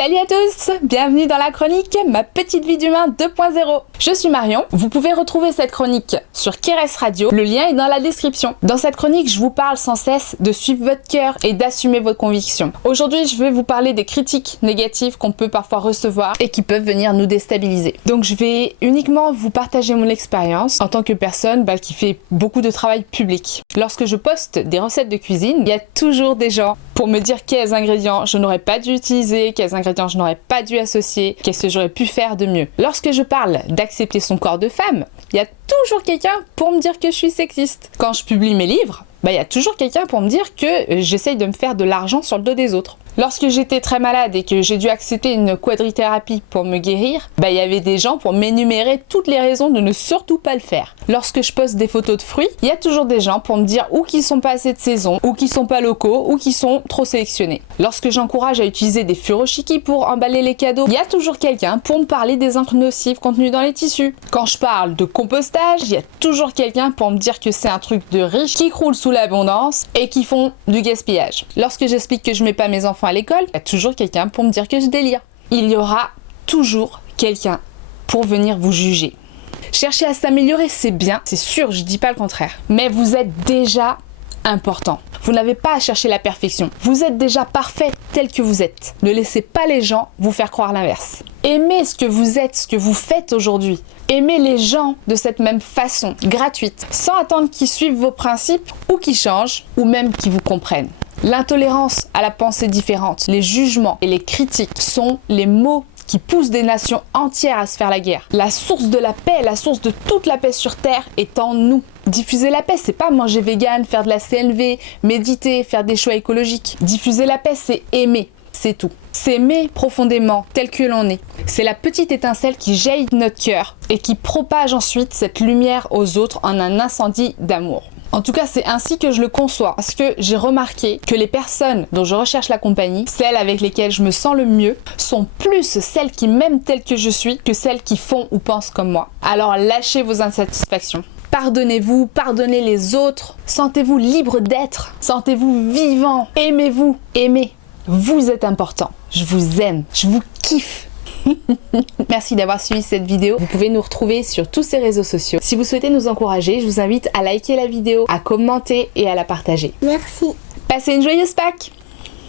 Salut à tous, bienvenue dans la chronique Ma Petite Vie d'Humain 2.0. Je suis Marion, vous pouvez retrouver cette chronique sur Keres Radio, le lien est dans la description. Dans cette chronique, je vous parle sans cesse de suivre votre cœur et d'assumer vos convictions. Aujourd'hui, je vais vous parler des critiques négatives qu'on peut parfois recevoir et qui peuvent venir nous déstabiliser. Donc je vais uniquement vous partager mon expérience en tant que personne qui fait beaucoup de travail public. Lorsque je poste des recettes de cuisine, il y a toujours des gens pour me dire quels ingrédients je n'aurais pas dû utiliser, quels ingrédients je n'aurais pas dû associer, qu'est-ce que j'aurais pu faire de mieux. Lorsque je parle d'accepter son corps de femme, il y a toujours quelqu'un pour me dire que je suis sexiste. Quand je publie mes livres, il y a toujours quelqu'un pour me dire que j'essaye de me faire de l'argent sur le dos des autres. Lorsque j'étais très malade et que j'ai dû accepter une quadrithérapie pour me guérir, il y avait des gens pour m'énumérer toutes les raisons de ne surtout pas le faire. Lorsque je poste des photos de fruits, il y a toujours des gens pour me dire ou qu'ils sont pas assez de saison, ou qu'ils sont pas locaux, ou qu'ils sont trop sélectionnés. Lorsque j'encourage à utiliser des furoshiki pour emballer les cadeaux, il y a toujours quelqu'un pour me parler des encres nocives contenues dans les tissus. Quand je parle de compostage, il y a toujours quelqu'un pour me dire que c'est un truc de riche qui croule sous l'abondance et qui font du gaspillage. Lorsque j'explique que je mets pas mes enfants à l'école, il y a toujours quelqu'un pour me dire que je délire. Il y aura toujours quelqu'un pour venir vous juger. Chercher à s'améliorer, c'est bien, c'est sûr, je dis pas le contraire. Mais vous êtes déjà important. Vous n'avez pas à chercher la perfection. Vous êtes déjà parfait tel que vous êtes. Ne laissez pas les gens vous faire croire l'inverse. Aimez ce que vous êtes, ce que vous faites aujourd'hui. Aimez les gens de cette même façon, gratuite, sans attendre qu'ils suivent vos principes ou qu'ils changent, ou même qu'ils vous comprennent. L'intolérance à la pensée différente, les jugements et les critiques sont les mots qui poussent des nations entières à se faire la guerre. La source de la paix, la source de toute la paix sur Terre est en nous. Diffuser la paix, c'est pas manger vegan, faire de la CNV, méditer, faire des choix écologiques. Diffuser la paix, c'est aimer, c'est tout. S'aimer profondément, tel que l'on est. C'est la petite étincelle qui jaillit de notre cœur et qui propage ensuite cette lumière aux autres en un incendie d'amour. En tout cas, c'est ainsi que je le conçois, parce que j'ai remarqué que les personnes dont je recherche la compagnie, celles avec lesquelles je me sens le mieux, sont plus celles qui m'aiment telle que je suis que celles qui font ou pensent comme moi. Alors lâchez vos insatisfactions. Pardonnez-vous, pardonnez les autres, sentez-vous libre d'être, sentez-vous vivant, aimez-vous, aimez. Vous êtes important, je vous aime, je vous kiffe. Merci d'avoir suivi cette vidéo. Vous pouvez nous retrouver sur tous ces réseaux sociaux. Si vous souhaitez nous encourager, je vous invite à liker la vidéo, à commenter et à la partager. Merci. Passez une joyeuse Pâques!